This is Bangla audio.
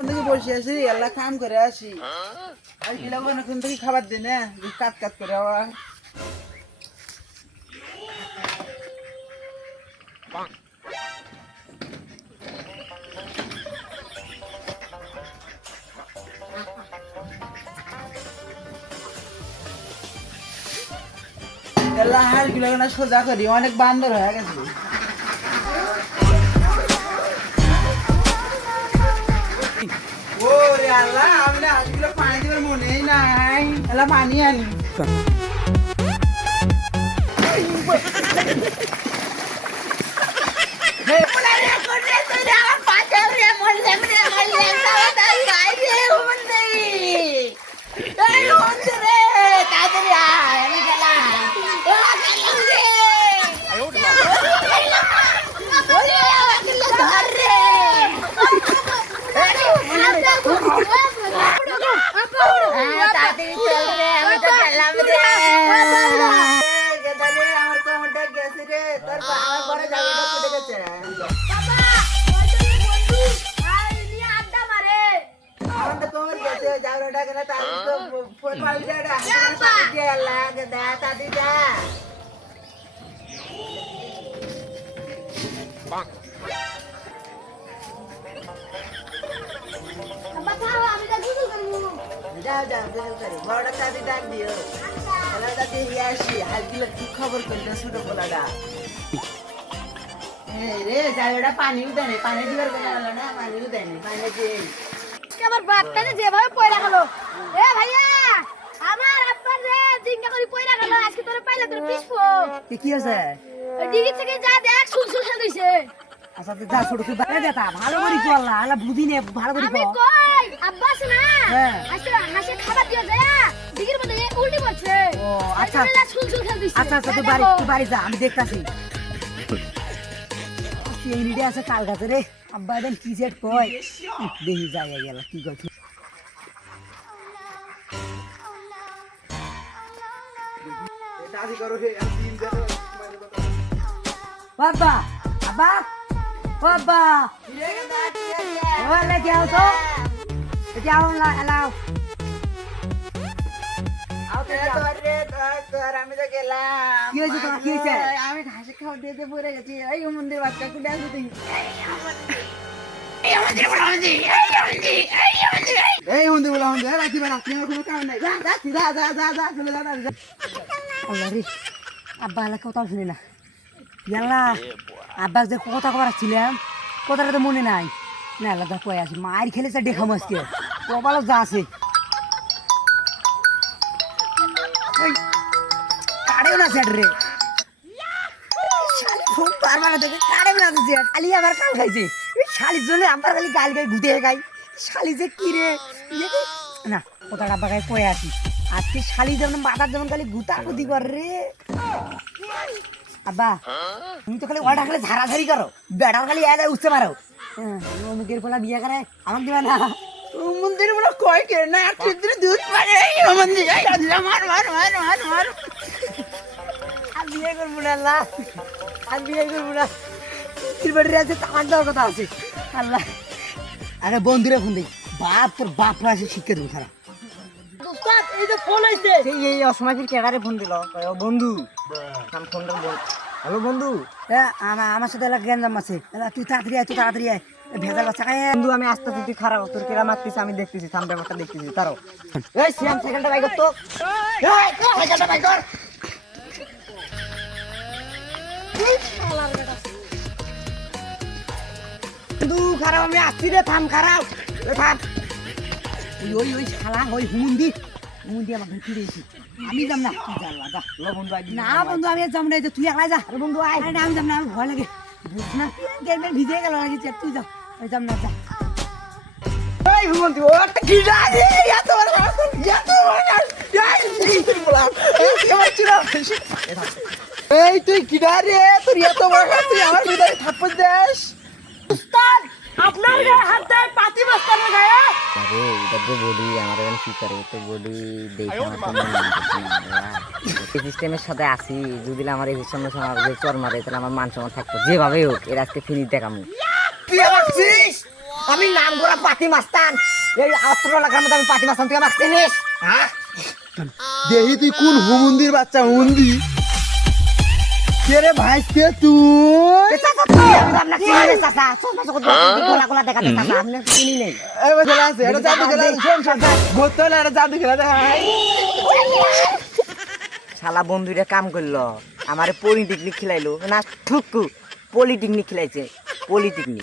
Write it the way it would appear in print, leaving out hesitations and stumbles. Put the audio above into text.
থেকে বসে আছি আল্লাহ কাম করে আসি আর গিলা অনেকক্ষণ থেকে খাবার দিই না কাট কাট করে আবার আল্লাহ হাড় গুলো না সোজা করি অনেক বান্দর হয়ে গেছে ওরে আল্লাহ আমি না হাঁসগুলো পানি দেবার মনেই নাই আল্লাহ পানি আনি খবর করলে ছোট পোলাটা রে যাই পানিও দেয় পানি দিবার কথা হলো না পানিও দেয় পানি দিয়ে আমার বাপটা যেভাবে পয়রা গেল এ ভাইয়া আমার আব্বার রে জিঙ্গা করে পয়রা গেল আজকে তোরে পাইলে তোর পিছপো কি আছে ডিগি থেকে যা দেখ সুলসুল হয়ে গইছে আচ্ছা তুই যা ছোট তুই বাইরে দেতা ভালো করে করলা আলা বুঝি নে ভালো করে আমি কই আব্বা আছে না আজকে হাসে খাবার দিও যা ডিগির মধ্যে উল্টি পড়ছে ও আচ্ছা সুলসুল হয়ে গইছে আচ্ছা আচ্ছা তুই বাড়ি যা আমি দেখতাছি এই নিডে আছে কাল গাছে রে আব্বা দেন কি সেট কয় দেখি যাই গেল কি কয় দাদি করো রে আমি দিন বাবা আব্বা বাবা ওলে যাও তো যাও না এলাও আউতে রে তোর আমি তো গেলাম কি হইছে তোমার কি হইছে আমি ঘাসে খাওয়া দিতে পড়ে গেছি এই মন্দির বাচ্চা কুডা আছে তুই এই মন্দির বলা মন্দির রাখি বানা আপনি কোনো কাম নাই যা যা চলে যা আল্লাহ রে আব্বা আলা কথা শুনি না ইয়াল্লা আব্বা যে কথা কবার ছিলাম কথাটা তো মনে নাই না আলাদা কয়ে আছে মায়ের খেলেছে দেখা মাসকে কপালও যা আছে কাড়েও না সেট রে শালি খুব পারমানে দেখে কাড়েও না সেট খালি আবার কাল খাইছে শালির জন্য আমার খালি গাল গাই ঘুটে গাই শালি যে কি রে না কথাটা আব্বা গায়ে কয়ে আছি আজকে শালি যেমন মাথার যেমন খালি গুতা গুতি কর রে আব্বা তুমি তো খালি ওটা খালি ঝাড়াঝাড়ি করো বেটার খালি এলে উঠতে পারো মুখের পোলা বিয়ে করে আমাকে দিবা না মন্দির বলে কয় কে না চিত্র দুধ পারে মন্দির মার মার মার মার মার আর বিয়ে করবো না আল্লাহ আর বিয়ে করবো না বাড়ির আছে তামাক দেওয়ার কথা আছে আল্লাহ আরে বন্ধুরা ফোন দিই বাপ তোর বাপরা আছে শিক্ষা দেবো তারা এই যে ফোন আইছে এই অসমাজের কেডারে ফোন দিল বন্ধু নাম ফোনটা বল হ্যালো বন্ধু আমার সাথে এলাকা গ্যাঞ্জাম আছে তুই তাড়াতাড়ি আয় ভেজাল বাচ্চা খায় বন্ধু আমি আসতেছি তুই খারাপ তোর কেরা মারতিস আমি দেখতেছি থাম ব্যাপারটা দেখতেছি তারও এই সিয়াম সাইকেলটা বাই কর তো সাইকেলটা বাই কর বন্ধু খারাপ আমি আসছি রে থাম খারাপ থাম ওই শালা ওই হুমুন্দি আমার ভেতরে দিয়েছি আমি যাম না না বন্ধু আমি যাম না তুই একলা যা বন্ধু আয় না আমি যাম না আমার ভয় লাগে বুঝ না গেমে ভিজে গেল নাকি তুই যা আমি যাম না যা এই হুমুন্দি ও একটা কি জানি এত বড় এই তুই কি রে তোর এত বড় তুই আমার ভিতরে থাপ্পড় দেস উস্তাদ আপনার গায়ে হাত দেয় পাতি বস্তার গায়ে আরে এটা তো বডি আমার এখন কি করে তো বডি দেখে আমার তো মনে হচ্ছে সিস্টেমের সাথে আসি যদি আমার এই সিস্টেমের সঙ্গে চর মারে তাহলে আমার মান সম্মান থাকতো যেভাবে হোক এর আজকে ফিনিশ দেখামু তুই আমাছিস আমি নাম করা পাতি মাস্তান, এই অস্ত্র এলাকার মধ্যে আমি পাতি মাস্তান, তুই আমাকে চিনিস? হ্যাঁ দেহি তুই কোন হুমুন্দির বাচ্চা হুমুন্দি কে রে ভাই কে তুই চাচা তুই আমি তো আপনাকে চিনি না চাচা, চশমা চোখ গোলা গোলা দেখাতে চাচা, আপনাকে চিনি নেই। এই বছর আছে এটা জাদু খেলা শোন শোন বোতলে এটা জাদু খেলা দেখাই শালা বন্ধুরা কাম করলো, আমারে পলিটেকনিক খিলাইলো না, ঠুকু পলিটেকনিক খিলাইছে, পলিটেকনিক।